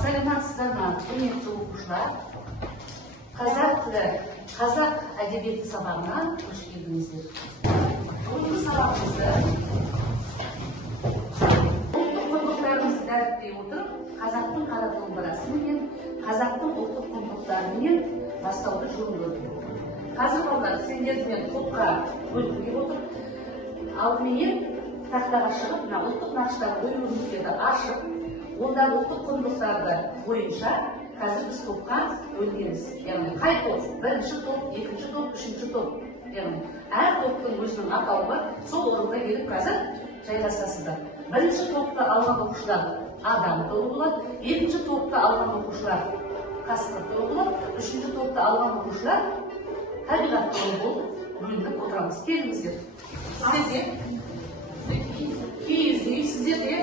Саламатсыздар ма, құрметті оқушылар? Қазақ әдебиеті сабағына қош келдіңіздер. Бүгінгі сабағымызда ұлттық құндылықтарымызды дәріптей отырып, қазақтың қара домбырасы мен қазақтың ұлттық құндылықтарымен бастауды жөн көрдік. Қазір балалар, сендермен топқа бөлініп отырып, алдымен тақтаға шығып, ұлттық нақыштағы ою-өрнектерді ашып, онда ұлттық құндылықтарды бойынша қазір біз топқа бөлінеміз. Яғни қай топ? Бірінші топ, екінші топ, үшінші топ. Яғни әр топтың өзінің атауы бар, сол орынға келіп қазір жайғасасыздар. Бірінші топты алған оқушылар адам тобы болады, екінші топты алған оқушылар қасқыр тобы болады, үшінші топты алған оқушылар табиғат тобы болып бөлініп отырамыз. Келіңіздер. Сіздер киіз үй, сіздерде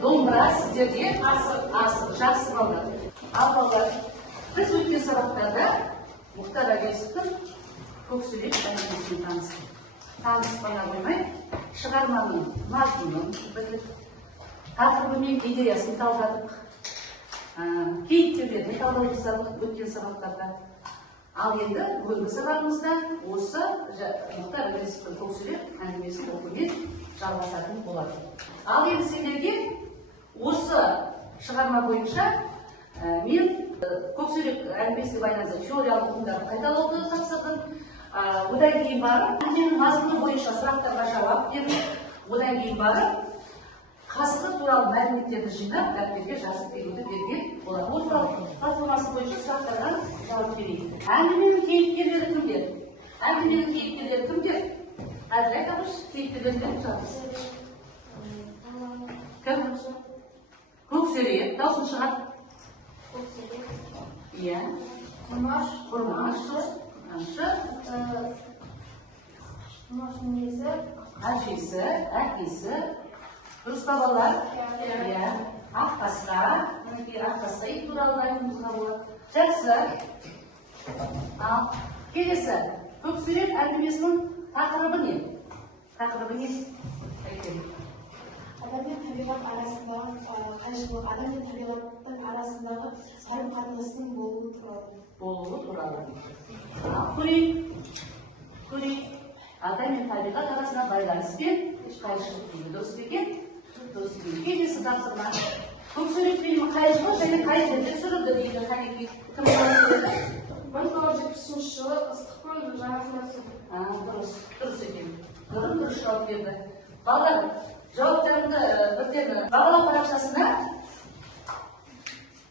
домбыра, сіздерде асық, жақсы балалар. Ал балалар, біз өткен сабақтарда Мұхтар Әуезовтің Көксерек әңгімесімен таныстық. Танысып қана қоймай, шығарманың мазмұнын білдік, тақырыбы мен идеясын талдадық, кейіпкерлерді талдау жасадық өткен сабақтарда. Ал енді бүгінгі сабағымызда осы Мұхтар Әуезовтің Көксерек әңгімесін оқумен жалғасатын болады. Ал енді сендерге осы шығарма бойынша мен Көксерек әңгімесіне байланысты теориялық ұғымдарды қайталауды тапсырдым. Одан кейін барып, әңгіменің мазмұны бойынша сұрақтарға жауап беріп, одан кейін барып, қасқыр туралы мәліметтерді жинап, дәптерге жазып беруді берген болады. Ол туралы платформасы бойынша сұрақтарға жауап берейік. Әңгіменің кейіпкерлері кімдер? Әңгіменің кейіпкерлері кімдер? Әділ айтамыз, кейіпкерлерден жатыр. Кім? Көксерек, даусын шығар. Көксерек. Иә. Құрмаш. Аңшы. Құрмаштың несі? Әжесі, әкесі. Дұрыс па балалар? Иә. Аққасқа. Аққасқа ит туралы айтуымызға болады. Жақсы. Ал келесі. Көксерек әңгімесінің тақырыбы не? Тақырыбы не? Адам мен табиғат арасындағы қайшылық, адам мен табиғаттың арасындағы қарым-қатынастың болуы туралы. Көрейік. Адам мен табиғат арасында байланыс пен қайшылық дейді. Дұрыс екен? Дұрыс екен. Келесі тапсырма. Көксерек фильмі қай жылы және қай жерде түсірілді дейді. Кім түсірді? 1970 жылы Ыстықкөл жағасына түсірді. Дұрыс екен. Дұрыс жауап берді. Балалар, жауаптарымды бірден бағалау парақшасына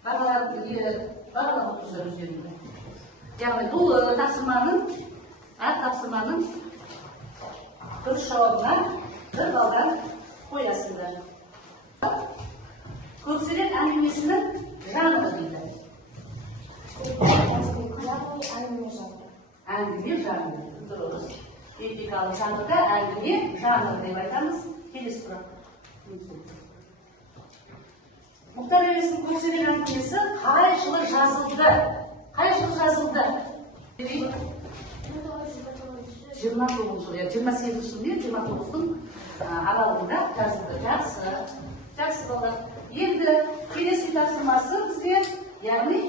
бағалап отырсыздар өздеріңді. Яғни бұл әр тапсырманың дұрыс жауабына бір балдан қоясыңдар. Көксерек әңгімесінің жанры дейді. Әңгіме жанры. Дұрыс. Эпикалық жанрда әңгіме жанры деп айтамыз. Келесі сұрақ. Мұхтар Әуезовтің Көксерек әңгімесі қай жылы жазылды? 29 жыл, 28 жыл мен 29-ның аралығында жазылды. Жақсы балалар. Енді келесі тапсырмасы бізге, яғни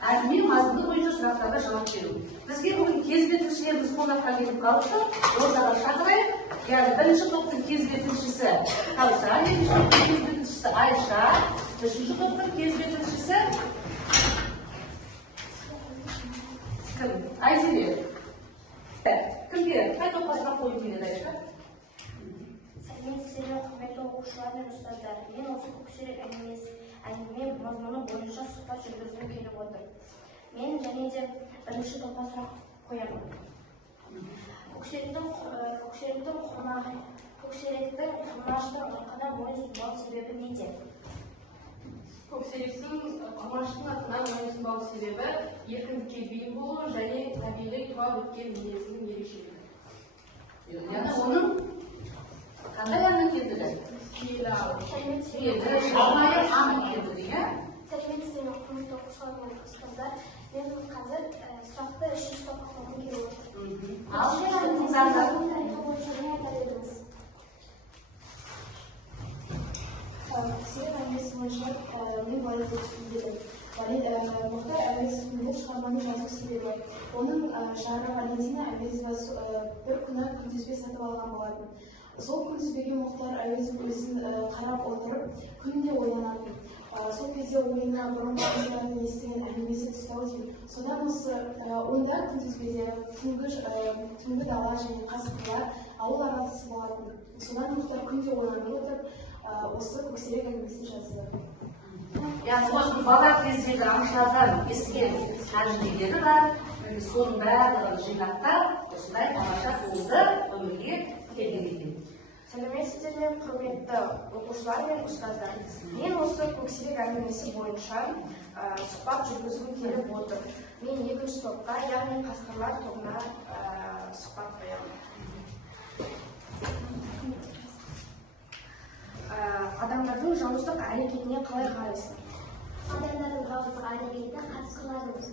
әңгіме мазмұны бойынша сұрақтарға жауап беру. Бізге бүгін кезбетіншілеріміз қонаққа келіп қалыпты. Ортаға шақырайық. Яғни бірінші топтың кезбетіншісі Каусар, екінші топтың кезбетіншісі Айша, үшінші топтың кезбетіншісі кім? Айзере. Кімге? Қай топқа сұрақ қойып келеді Айша? Сәлеметсіздер, құрметті оқушылар мен ұстаздар. Мен осы Көксерек әңгіме мазмұны бойынша сұхбат жүргізгім келіп отыр. Мен және де бірінші топқа сұрақ қоямын. Көксеректің құрмаштың ырқына мойын сұнбау себебі неде? Көксеректің құрмаштың ырқына мойын сұнбау себебі еркіндікке бейім болу және табиғи туа өткен мінезінің ерекшелігі. Яғни оның қандай анық келді? Арнайы анық келді, иә? Сәлеметсіздер, құрметті оқушылар мен ұстаздар. Мен қазір сұрақты үшінші топқа қойғым келіп отыр. Көксерек әңгімесі бойынша мен былай деп түсіндіреді. Мұхтар әуезовтің бұл шығарманы жазу себебі оның жары Валентина Әуезова бір күні күнтізбе сатып алған болатын. Сол күнтізбеге Мұхтар әуезов өзін қарап отырып күнде ойланатын. Сол кезде ойына бұрынғы аңыздардан естіген әңгімесі тұстау деймін. Содан осы онда күнтізбеде түнгі дала және қасқырлар ауыл арасы болатын. Содан Мұхтар күнде ойланып отырып осы көксерек әңгімесін жазды. Яғни осы бала кездегі аңшылардан естіген әңгімелері бар. Соның барлығын жинақтап, осындай тамаша туынды өмірге келген екен. Сәлеметсіздер ме, құрметті оқушылар мен ұстаздар. Мен осы көксерек әңгімесі бойынша сұхбат жүргізгім келіп отыр. Мен екінші топқа, яғни қасқырлар тобына сұхбат қоямын. Адамдардың жауыздық әрекетіне қалай қарайсың? Адамдардың жауыздық әрекеті қасқырлардың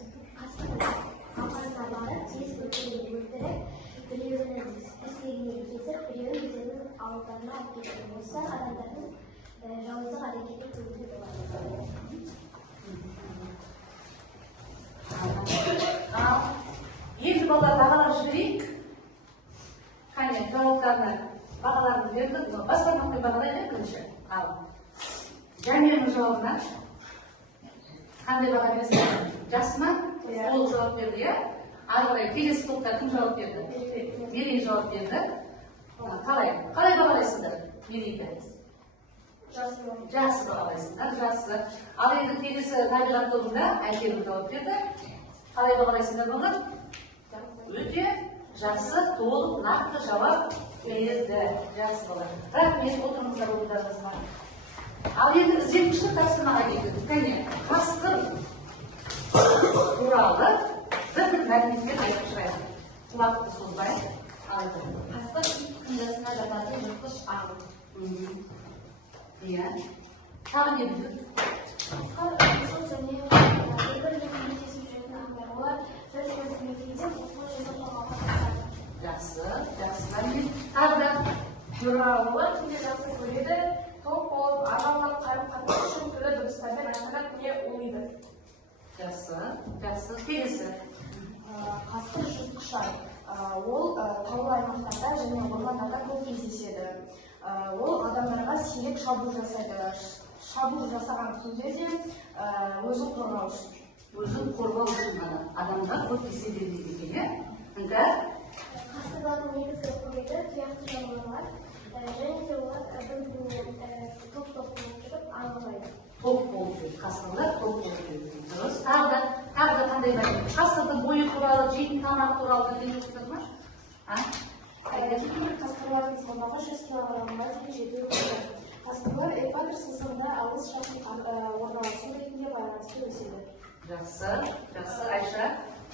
апанзарлары тез өлтіріп, біреуінің әсеріне кетіп, біреуін өздерінің ауылдарына алып кеткен. Осылай адамдардың жауыздық әрекеті көбірек болады. Енді балалар бағалап жіберейік. Қане, жауаптарына бағаларын бердік. Басқармақтай бағалай беріңізші. Ал Жәмилдің жауабына қандай баға бересің? Жақсы ма? Ол жауап берді, иә? Ары қарай келесі топта кім жауап берді? Мерей жауап берді. Қалай бағалайсыңдар? Мерейді? Жақсы бағалайсыңдар, жақсы. Ал енді келесі табиғат тобында Әйгерім жауап берді. Қалай бағалайсыңдар балалар? Өте жақсы, толық, нақты жауап берді. Жақсы балалар. Рахмет, отырыңыздар орындарыңызға. Ал енді ізденгіштік тапсырмаға келдік. Кәне, қасқыр туралы бір мәліметпен айтып шығайық. Құлақты созбай айтып. Қасқыр ит күндесіне жататын жыртқыш аң. Иә. Тағы не білдік? Қасқыр ұшыл және бір-біріне көмектесіп жүретін аңдар. Олар бір жолды мекенде осылай жазып қалуға тырысады. Жақсы, жақсы. Мәлімет тағы да Олар түнде жақсы көреді, топ болып, аралап қарым-қатынас үшін түрлі дыбыстармен ақпарат не ойлайды. жақсы, жақсы. Келесі. Қасқыр жыртқыштар. Ол таулы аймақтарда және ормандарда көп кездеседі. Ол адамдарға сирек шабуыл жасайды. Шабуыл жасаған кезде де өзін қорғау үшін. Өзін қорғау үшін адамға көп кездеседі екен, иә? Қасқырлардың негізгі құрметі тұяқты жануарлар және де олар бір-біріне топ-топ болып жүріп аулайды. Топ болып жүреді. Қасқырлар топ болып жүреді. Дұрыс. Тағы да қандай мәлімет? Қасқырдың бойы туралы, жейтін тамағы туралы білген жоқсыздар ма? Қасқырлардың салмағы 100 килограммға дейін жетуі мүмкін. Қасқырлар экватор сызығында алыс жақын орналасу ретінде байланысты өседі. Жақсы, жақсы. Айша?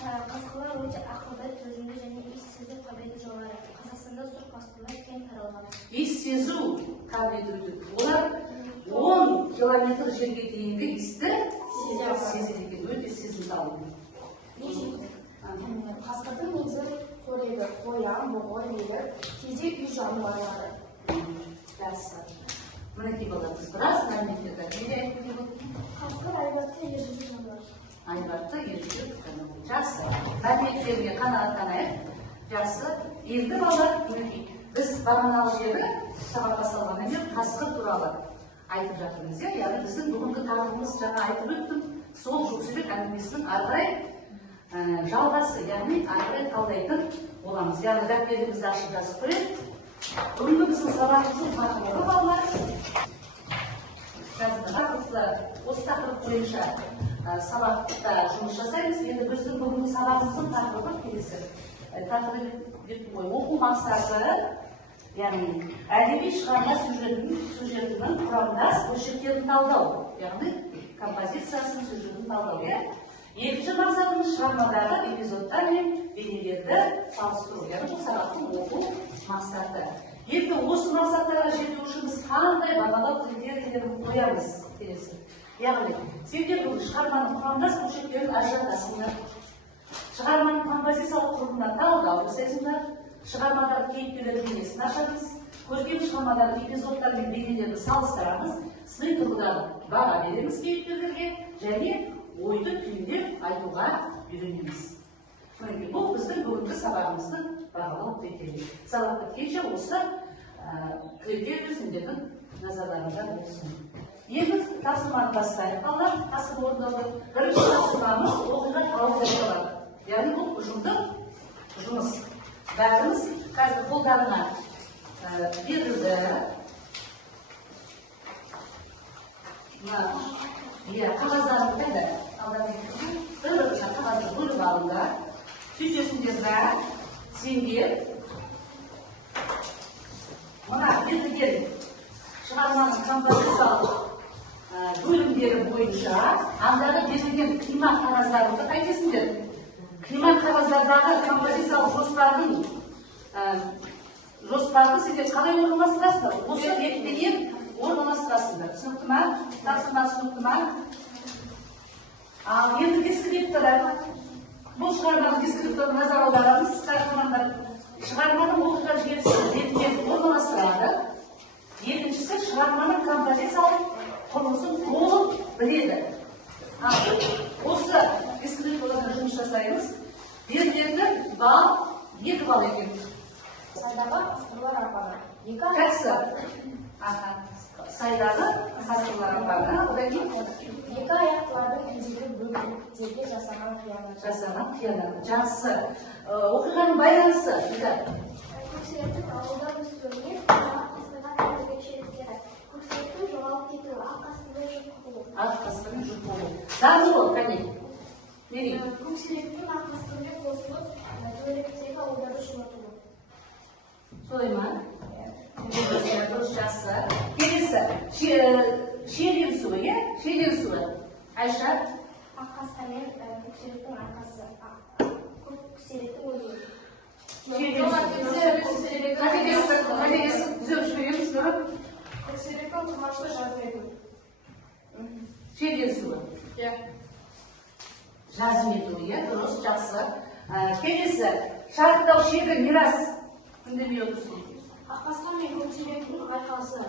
Қасқырлар өте ақылды, төзімді және иіс-сезу қабілеті жоғары. Қазақстанда сұр қасқырлар кең таралған. Иіс-сезу қабілеті өте. Олар 10 километр жерге дейінгі иісті сезеді екен. Өте сезімтал. Қасқырдың негізі қорегі, қоян, бұғы, елі, кейде үй жануарлары. Жақсы. Мінекей баламыз біраз мәліметтерді неге айтып кетеді? Қасқыр айбатты ержүрек жануар. Айбатты ержүрек жануар. Жақсы. Мәліметтерге қанағаттанайық. Жақсы. Енді балалар, мінекей біз бағаналы жері сабаққа салғаннан кейін қасқыр туралы айтып жатырмыз, иә? Яғни біздің бүгінгі тақырыбымыз жаңа айтып өттім. Сол көксерек әңгімесінің ары қарай жалғасы, яғни ары қарай талдайтын боламыз. Яғни дәптерімізді ашып жазып қояйық. Бүгінгі біздің сабағымыздың тақырыбы балалар. Осы тақырып бойынша сабақта жұмыс жасаймыз. Енді біздің бүгінгі сабағымыздың тақырыбы келесі. Оқу мақсаты, яғни әдеби шығарма сюжетінің құрамдас бөлшектерін талдау, яғни композициясының сюжетін талдау. Екінші мақсатымыз шығармадағы эпизодтар мен бейнелерді салыстыру, яғни бұл сабақтың оқу мақсаты. Енді осы мақсаттарға жету үшін біз қандай бағалау критерийлерін қоямыз келесі. Яғни сендер бұл шығарманың құрамдас бөлшектерін ажыратасыңдар. Шығарманың композициялық құрылымын талдау жасайсыңдар. Шығармадағы кейіпкерлер бейнесін ашамыз. Көркем шығармадағы эпизодтар мен бейнелерді салыстырамыз. Сыни тұрғыдағы баға береміз кейіпкерлерге және ойды түйіндеп айтуға үйренеміз. Бұл біздің бүгінгі сабағымыздың бағалау критерийі. Сабақ біткенше осы критерий сендердің назарларында болсын. Енді тапсырманы бастайық, балалар, асып орындалды. Бірінші тапсырмамыз оқиға тауып жасалады. Яғни бұл ұжымдық жұмыс. Бәріміз қазір қолдарына берілді. Қағаздарын қайда? Бір қағазды бөліп алыңдар. Сөйтесіңдер бәрі сендер мына берілген шығарманың композициялық бөлімдері бойынша андағы берілген қима қағаздарды қайтесіңдер? Қима қағаздардағы композициялық жоспарды сендер қалай орналастырасыңдар? Осы беттеген орналастырасыңдар. Түсінікті ма? Тапсырма түсінікті ма? Ал енді дескрипторы. Бұл шығарманың дескрипторын назар аударамыз. Шығарманың оқиға желісі бетімен орналастырады. Екіншісі шығарманың композициялық құрылысын толық біледі. Осы дескрипторлармен жұмыс жасаймыз. Берілетін бал 2 бал екен. Сайдағы қасқырлар арбаны. Жақсы. Сайдағы қасқырлар арбаны. Одан кейін Екі аяқтылардың індегі бөліктерге жасаған қиянаты. Жақсы. Оқиғаның байланысы. Көксеректің ауылдан өсуіне қасқырға тәрбиелік шеріктері. Көксеректің жоғалып кетуі, ақ қасқырмен жұп болу. Дамуы, кәне? Неге? Көксеректің ақ қасқырмен қосылып, төңіректегі ауылдарды шұбатуы. Солай ма? Дұрыс, жақсы. Келесі, шиелен суы, е? Шиелен суы. Айша? Ақ қасқырмен көксеректің арқасы. Көксеректің өлуі. Қателесіп түзеп жібереміз, көріп? Көксеректің тұмашты жазмету. Шиелен суы. Жазмету, е? Дұрыс, жақсы. Келесі, шарықтау шегі мирас. Үндемей отырсын. Ақ қасқыр мен көксеректің арқасы.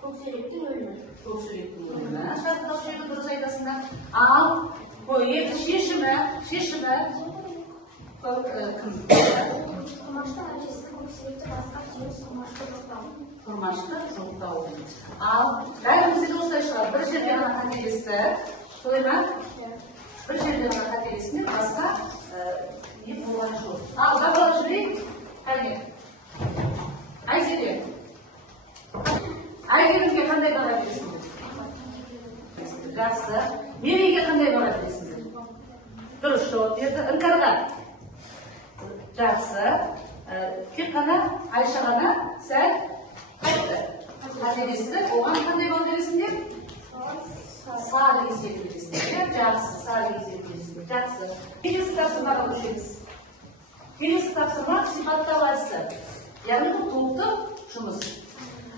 Көксеректің өлуі. Көксеректің өлуі. Шарықтау шегі дұрыс айтасыңдар. Ал, енді шешімі. Кім? Құмаштың әкесі көксеректі басқа түйін құмашты жоқтау. Құмашты жоқтау. Ал, бәрімізде де осылай шығар. Бір жерден ғана қателесті. Солай ма? Бір жерден ғана қателесті. Басқа ет болған жоқ. Ал, бағалап жүрейік. Қане? Айзере. Айгерімге қандай баға бересіңдер? Жақсы. Мереге қандай баға бересіңдер? Дұрыс жауап берді. Іңкарға. Жақсы. Тек қана Айша ғана сәл қайтты. Қателесті. Оған қандай баға бересіңдер? Сары есеп бересіңдер. Жақсы. Сары есеп бересіңдер. Жақсы. Келесі тапсырмаға көшеміз. Келесі тапсырма сипаттау әдісі. Яғни бұл топтық жұмыс.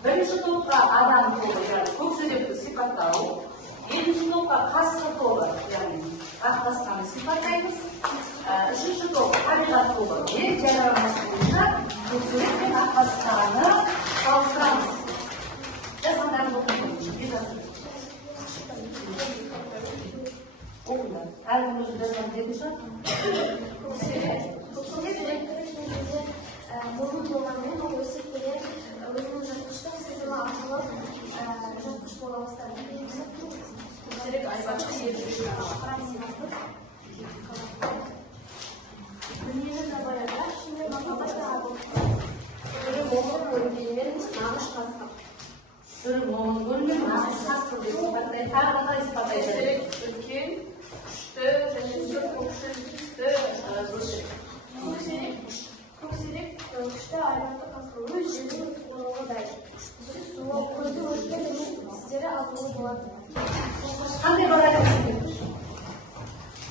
Бірінші топқа адам тобы, яғни көксеректі сипаттау. Екінші топқа қасқыр тобы, яғни ақ қасқаны сипаттаймыз. Үшінші топ табиғат тобы. Диаграммасы бойынша көксерек пен ақ қасқаны салыстырамыз. Жазғандарын оқыңдар. Оқыңдар. Әркім өзі жазған дейтін шығар. Көксерек бұрын болғанымен ол өсіп келе өзінің жыртқыштық сезімі ашылып жыртқыш бола бастады. Көксерек айбатшы Дүниені табарада ішінде махаббат табылды. Түрі момын көрінгенмен намыс қасқыр. Түрі момын көрінген намыс қасқыр деп сипаттайды. Тағы қалай сипаттайды? Көксерек үлкен, күшті және зор көкшілікті бұлшық. Көксерек күшті аймақты қасқыр өз жерден оралудай. Суы көзі өшкен және тістері азулы болады. Қандай баға бересіңдер?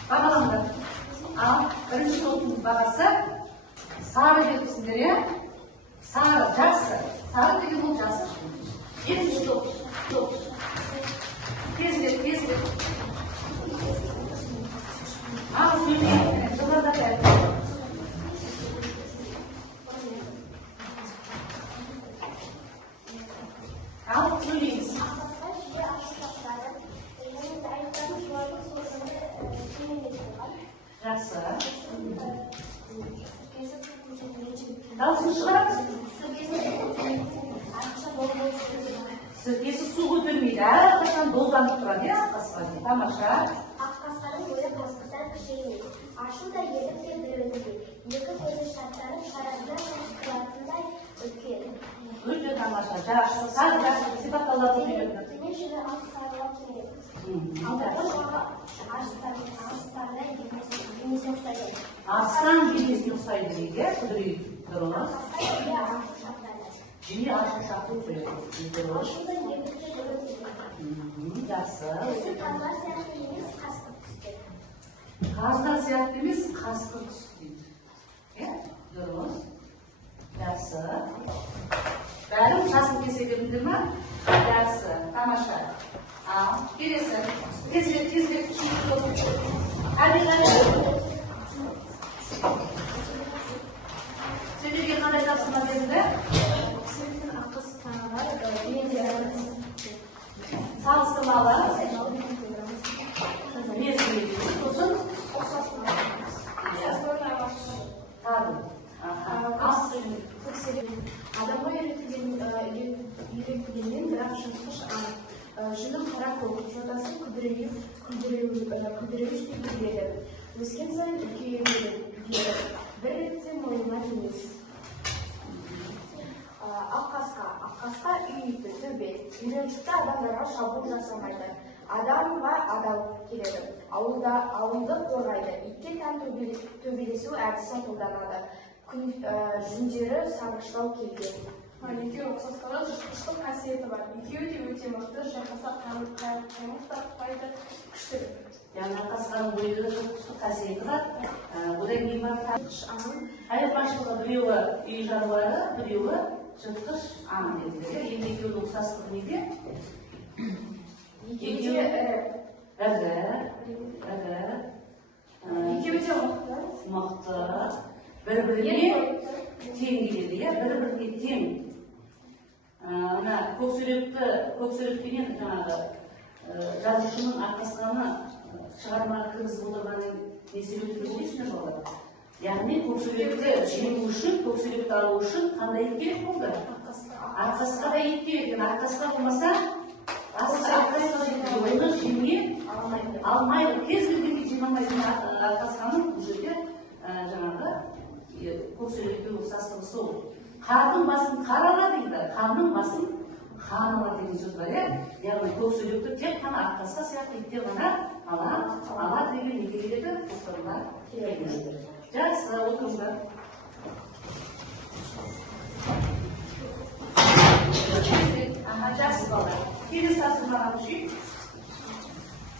Бағалаңдар. Ал бірінші топтың бағасы сары беріпсіңдер, е? Сары, жақсы. Сары деген ол жақсы. Екінші топ. Кезілер. Ал сөйлейін. Жоғарда кәді. Ал сөйлейміз. Ақ қасқыр жиі ашық тастады. Жақсы. Дауысын шығарыңыз. Сіркесі су көтермейді, әрқашан долданып тұрады, аққасқа. Тамаша. Аққасқаның бойы қасқырдан кіші емес. Ашу да елік те бір өзінде. Екі көзі шаттанып шарасынан қылатындай үлкен. Өте тамаша. Жақсы. Сәл жақсы сипатталатын үйретті. Төмен жүні ақ сарыла келеді. Арыстардай денесіне ұқсайды. Арыстан денесіне ұқсайды дейді, күдірей дұрыс. Жиі ашық шақты қойды. Дұрыс. Ашуда елік те бір өзінде. Жақсы. Өзі қаздар сияқты емес, қасқыр түсті. Қаздар сияқты емес, қасқыр түсті. Дұрыс. Жақсы. Бәрін жасын кесегімді ма? Жақсы. Тамаша. Келесі. Тезірек сендерге қандай тапсырма берілді? Салыстырмалы мерзімі сосын Адамға үйретілгенмен бірақ жыртқыш жүні қара көк, жотасы күлдіреуіш деп біледі. Өскен сайын үлкейе береді. Бір ретте мойнына емес. Аққасқа үй иті, төбет. Үйреншікті адамдарға шабуыл жасамайды. Адамға адал келеді. Ауылды қорғайды. Итке тән төбелесу әдісін қолданады. Жүндері сарғыштау келген. Екеуі ұқсас қалады, жыртқыштық қасиеті бар. Екеуі де өте мықты, шайқаса қаймық тартпайды, күшті. Яғни аққасқаның бойында жыртқыштық қасиеті бар. Одан кейін бар айырмашылығы біреуі үй жануары, біреуі жыртқыш аң деді. Енді екеуінің ұқсастығы неде? Екеуі де мықты, бір-біріне тең келеді, бір-біріне тең. Ана көксөрекпенен жаңағы жазушының аққасқаны шығармаға кіргізіп отырғанын не себепті білесіңдер ме? Яғни көксөректі жеңу үшін, көксөректі алу үшін қандай ет керек болды? Аққасқа да ет керек екен. Аққасқа болмаса, аққасқа оны жеңе алмайды. Кез келгенде жеңе алмайтын аққасқаның бұл жерде жаңағы көксөрекке ұқсастығы сол. Қардың басын қарала дейді, қанның басын қанала деген сөз бар, яғни көксөректі тек қана аққасқа сияқты итте ғана ала деген не келеді? Отыруға келеді. Жақсы, отырыңдар. Жақсы балалар. Келесі тапсырмаға көшейік.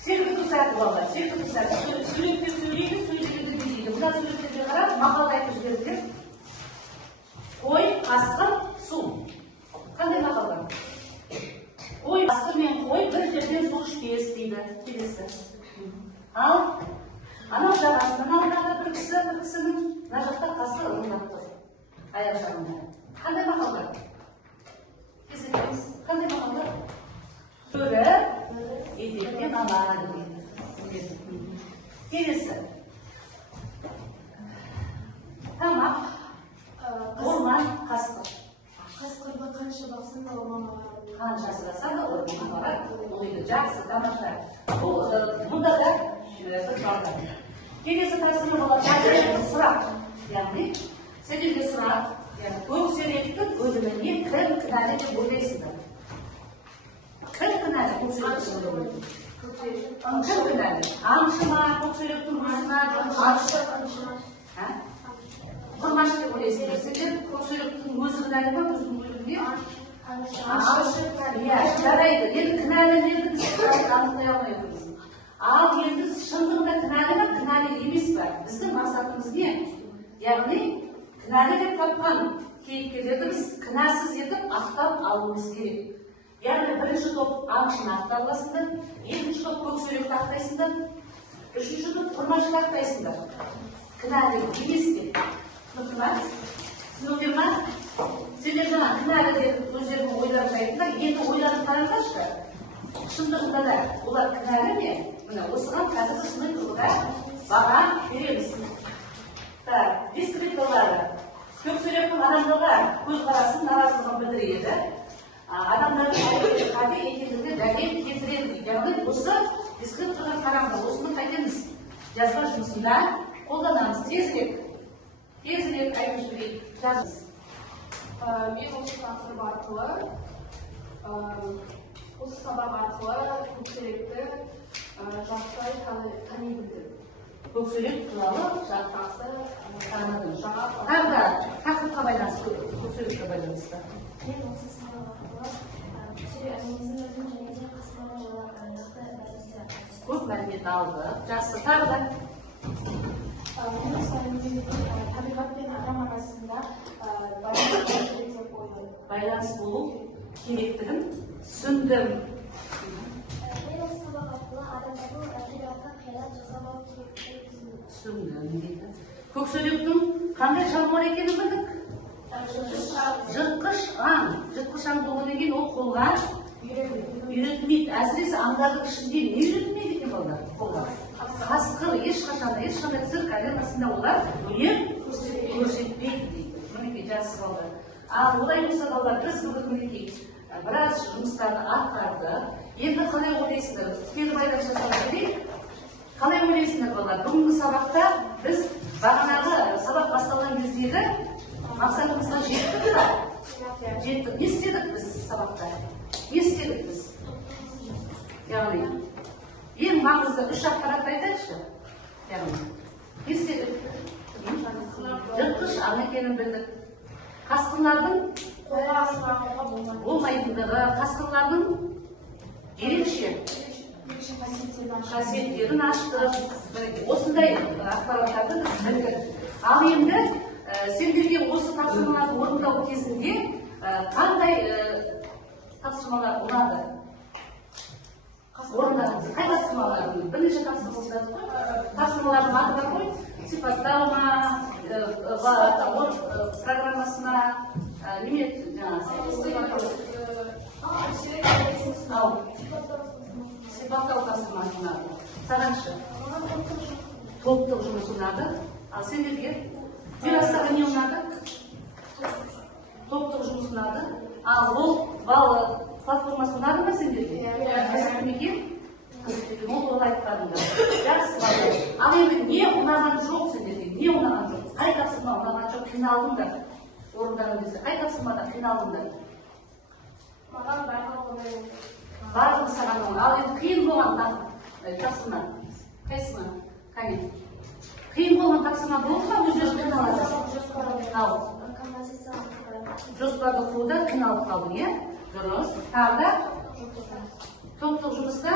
Серпінді сәті балалар, серпінді сәті. Суреттер сөйлейді, сөйлегенді білейді. Мына суреттерге қарап, мақал айтып жіберіңдер. Қой, қасқыр, су. Қандай мақал бар? Қой, қасқыр мен қой бір жерден су ішпес дейді. Келесі. Ал, анау жағасынан алдағы бір кісінің мына жақта қасқыр ұрындап тұр. Аяқ жағында. Қандай мақал бар? Кезектеміз. Қандай мақал бар? Бөрі етектен алады дейді. Келесі. Тамақ, орман, қасқыр. Қасқырды қанша бақсын да орманға барады. Қанша асыраса да орманға барады. Ол үйді жақсы, тамаша. Мұнда да бір балдар. Келесі тапсырма болады. Сұрақ. Яғни, сендерге сұрақ. Көксөректің өліміне кім кінәлі деп ойлайсыңдар? Кім кінәлі көксөректің өліміне? Кім кінәлі? Аңшы ма, көксөректің өзіна, аңшы? Құрмаш деп ойлайсыңдар. Сендер көксөректің өзі кінәлі ма, өзінің өліміне? Аңшы кінәлі. Жарайды. Енді кінәлі неді біз анықтай алмай отырмыз. Ал енді шындығында кінәлі ма, кінәлі емес па? Біздің мақсатымыз не? Яғни кінәлі деп тапқан кейіпкерлерді біз кінәсіз етіп ақтап алуымыз керек. Яғни бірінші топ аңшыны ақтап аласыңдар, екінші топ көксөректі ақтайсыңдар, үшінші топ құрмашты ақтайсыңдар. Кінәлі емес деп. Түсінікті ма? Түсінікті ма? Сендер жаңа кінәлі деп өздерінің ойларын айтыңдар, енді ойларын қараңдаршы. шындығында да олар кінәлі ме? Міне осыған қазір шыны тұрғыда баға береміз. Дискрипторлары көксөректің адамдарға көзқарасын, наразылығын білдіреді. Адамдардың қате екендігіне дәлел келтіреді. Яғни осы дискрипторға қараңыз, осыны қайтеміз жазба жұмысында қолданамыз. Тезірек айтып жіберейік, жазыңыз. Мен осы тақырып арқылы, осы сабақ арқылы көксөректі жақсы тани білдім. Көксөрек туралы Жақсы таныдым. жаңа Тағы да тақырыпқа байланысты, көксөрекке байланысты. Мен осы сабақ арқылы көксөрек организмдердің және де қасқырлар жолы нақты байланыстырады. Көп мәлімет алды. Жақсы, тағы да Мен осы әңгімелердің табиғат пен адам арасында байланыс керек деп ойлаймын. байланыс болу керектігін түсіндім. Мен осы сабақ арқылы адамдардың табиғатқа қиянат жасамау керектігін Түсіндім дейді. Көксөректің қандай жануар екенін білдік? Жыртқыш аң. Жыртқыш аң болғаннан кейін ол қолға үйретілмейді. Әсіресе аңдардың ішінде не үйретілмейді екен олар? Қасқыр ешқандай цирк аренасында олар өнер көрсетпейді дейді. Мінекей жазып алды. Ал олай болса балалар, біз бүгін мінекей біраз жұмыстарды атқарды. Енді қалай ойлайсыздар? Тікелей байланыс жасау керек. Қалай ойлайсыңдар балалар? Бүгінгі сабақта біз бағанағы сабақ басталған кездегі мақсатымызға жеттік па? Жеттік. Не істедік біз сабақта? Не істедік біз? Яғни ең маңызды үш ақпаратты айтайықшы. Яғни не істедік? Жыртқыш аң екенін білдік. Қасқырлардың болмайтындығы, қасқырлардың ерекше қасиеттерін аштық. Осындай ақпараттарды біз білдік. Ал енді сендерге осы тапсырмаларды орындау кезінде қандай тапсырмалар ұнады? Орындадыңыз. Қай тапсырмалардың? Бірнеше тапсырмалардың аты бар ғой? Сипатталма, программасына, неме сипаттау тапсырмасына. Сағаншы? Топтық жұмыс ұнады. Ал сендерге? Мирастағы не ұнады? Топтық жұмыс ұнады. Ал ол бал платформасы ұнады ма сендерге? Ол туралы айтпадыңдар. Жақсы балалар. Ал енді не ұнаған жоқ сендерге? Не ұнаған жоқ? Қай тапсырма ұнаған жоқ? Қиналдыңдар. Орындаған кезде қай тапсырмада қиналдыңдар? маған байқалған Барлығы саған оңай. Ал енді қиын болған тапсырма қайсына? Қане? Қиын болған тапсырма болды ма? Өздері қиналады. Ал жоспарды құруда қиналып қалдың, иә? Дұрыс. Тағы да топтық жұмыста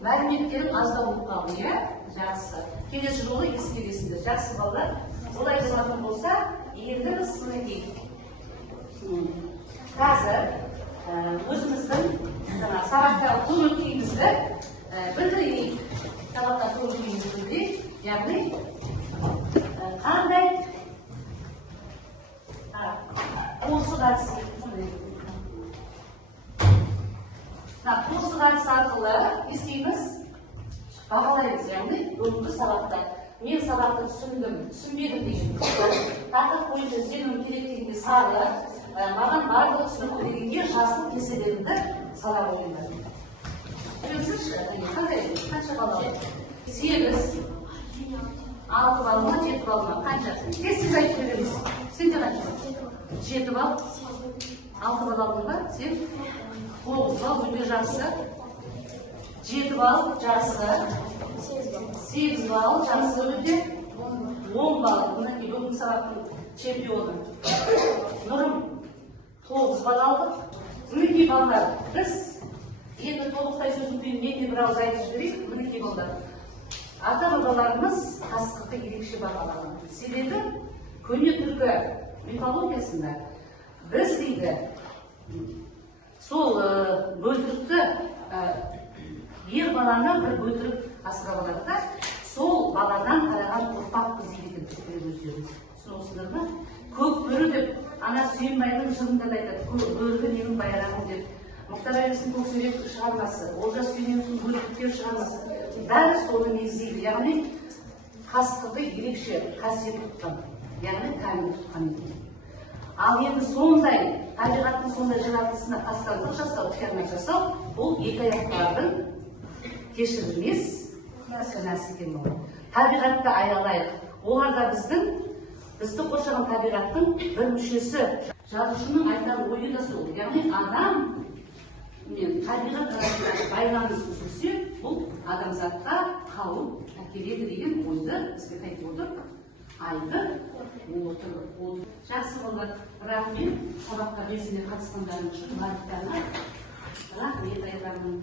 мәліметтерім аздау болып қалды, иә? Жақсы. Келесі жолы ескересіңдер. Жақсы балалар. Олай болатын болса, енді біз мінекей. Қазір өзіміздің сабақтағы көңіл-күйімізді білдірейік. Сабақта көңіл-күйімізді білдірейік. Яғни қандай Курсы қатысы арқылы естейміз, бағалаймыз, яғни бүгінгі сабақта. Мен сабақты түсіндім, түсінбедім деймін. Тақырып бойынша сенім керектігінде сары, маған барлығы түсінікті дегенде жасыл кеселерімді сала қойыңдар. Көрсінші, қанша балалы? 8, 6 балыма, 7 балыма, қанша? Тез айтып береміз. Сен де қанша? 7 бал, 6 балалың ба? Сен 9 бал, өте жақсы. 7 бал, жақсы. 8 бал, жақсы өте. 10 бал, мұндай бүгінгі сабақтың чемпионы. Нұрым, 9 бал алдық. Мінекей балалар, біз енді толықтай сөздің менде бір ауыз айтып жіберейік. Мінекей балалар. Ата-бабаларымыз қасқырды ерекше бағалаған. Себебі көне түркі мифологиясында біз дейді сол бөлтірікті ер баланы бір бөлтірік асырап алады да, сол баладан тараған ұрпақпыз дейді өздері. Түсінесіңдер ме? Көк бөрі деп ана Сүйінбайдың жырында да айтады, бөлгі ненің байрағым деп. Мұхтар Әуезовтің Көксерек шығармасы, Олжас Сүлейменовтің Бөліктер шығармасы, дәл соны негіздейді. Яғни қасқырды ерекше қасиет тұтқан, яғни кәміл тұтқан екен. Ал енді сондай, табиғаттың сондай жаратылысына қастандық жасау, қиянат жасау, бұл екі аяқтылардың кешірілмес күнәсі екен бұл. Табиғатты аялайық. Олар да бізді қоршаған табиғаттың бір мүшесі. Жазушының айтар ойы да сол. Яғни адам мен табиғат арасындағы байланыс үзілсе, бұл адамзатқа қауіп әкеледі деген ойды бізге айтып отыр. Айтып отыр. Жақсы болды. Рахмет. Сабаққа белсене қатысқандарың үшін барлықтарына рахмет айтамын.